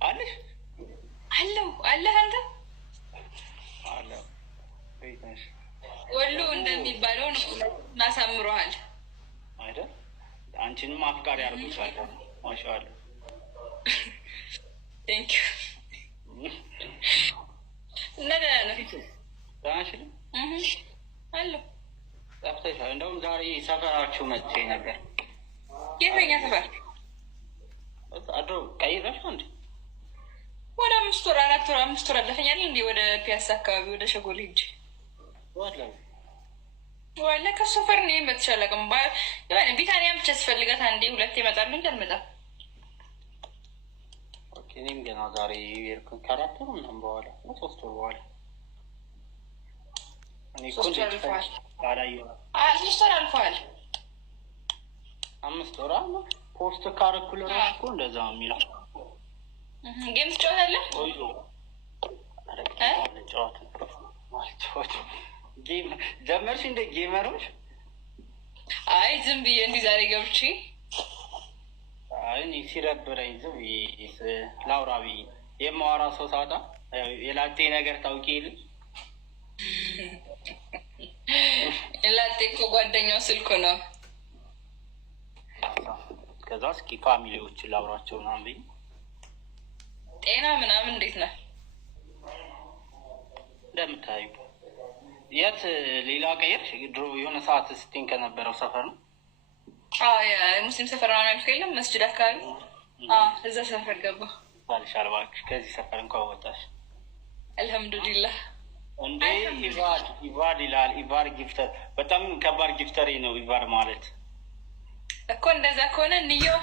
አለሽ አለህ አንተ አለ ቤትሽ ወሎ እንደሚባለው ነው ማሳምሮሃል አይደል? አንቺንም አፍቃሪ ያርጉሻል። ማሻአላ ቴንክ ዩ ነዳነ ታሽል አለ ጠፍተሻል። እንደውም ዛሬ ሰፈራችሁ መጥቼ ነበር። የትኛ ሰፈር? አድሮ ቀይረሽ እንዴ? ወደ 5 ወር 4 ወር 5 ወር አለፈኛል እንዴ? ወደ ፒያሳ አካባቢ ወደ ሸጎል ሂጅ ወላ ከሰፈር ነው የምትሸለቀም ባይ ቢታኒያ ብቻ ስፈልጋት አንዴ ሁለቴ ይመጣል እንጂ አልመጣም። ኦኬ እኔም ገና ዛሬ የሄድኩኝ ከአራት ወር ምናምን በኋላ 3 ወር በኋላ እኔ ኮንት ታዲያ 5 ወር አልፏል። 5 ወር አለ ፖስት ካረኩል ራሱ እኮ እንደዛ ነው የሚለው። ጌም ትጫወታለህ? ጌም ጀመርሽ እንደ ጌመሮች? አይ ዝም ብዬ እንዲህ ዛሬ ገብቼ እኔ ሲደብረኝ ዝም ብዬ ላውራ ብዬ የማወራ ሰው ሳጣ የላጤ ነገር ታውቂ የለ የላጤ እኮ ጓደኛው ስልኩ ነው። ከዛ እስኪ ፋሚሊዎችን ላውራቸው ምናምን ብዬ ጤና ምናምን እንዴት ነህ? እንደምታዩ የት ሌላ ቀየርሽ? ድሮ የሆነ ሰዓት ስትኝ ከነበረው ሰፈር ነው? የሙስሊም ሰፈር ነው ያልኩህ የለም መስጅድ አካባቢ እዛ ሰፈር ገባ ባልሻል እባክሽ። ከዚህ ሰፈር እንኳን ወጣሽ። አልሐምዱሊላህ። እንዴ ኢቫድ ይላል። ኢቫድ ጊፍተር በጣም ከባድ ጊፍተሪ ነው ኢቫድ ማለት እኮ። እንደዛ ከሆነ እንየው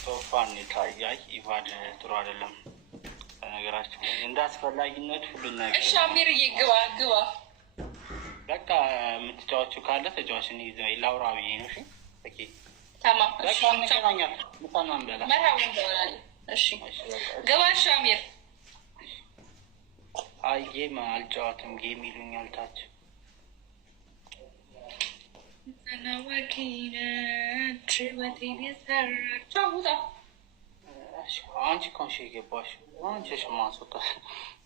ሶፋን ይታያይ። ኢቫድ ጥሩ አይደለም ነገራችን እንዳስፈላጊነት ሁሉ ነገር። እሺ አሚርዬ ግባ በቃ የምትጫወቹ ካለ ተጫዋችን ይዘው ላውራ ብዬ ነው። እሺ ኦኬ ተማም በቃ እንገናኛለን። ምሳና እንበላ መርሃባ እንበላለን። እሺ ግባ። እሺ አሚር አይ ጌም አልጫወትም ጌም ይሉኛል ታች ናዋኪነ ትወቴ ቢሰራቸው ውጣ። አንቺ ኮንሽ የገባሽ አንቺሽ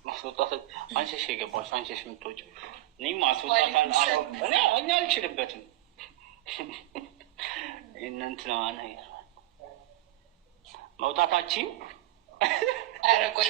ማስወጣት አንቺሽ የገባሽ አንቺሽ የምትወጪው እኔ ማስወጣት እኔ አልችልበትም። እናንተ ነው ነገር መውጣታችን ኧረ ቆይ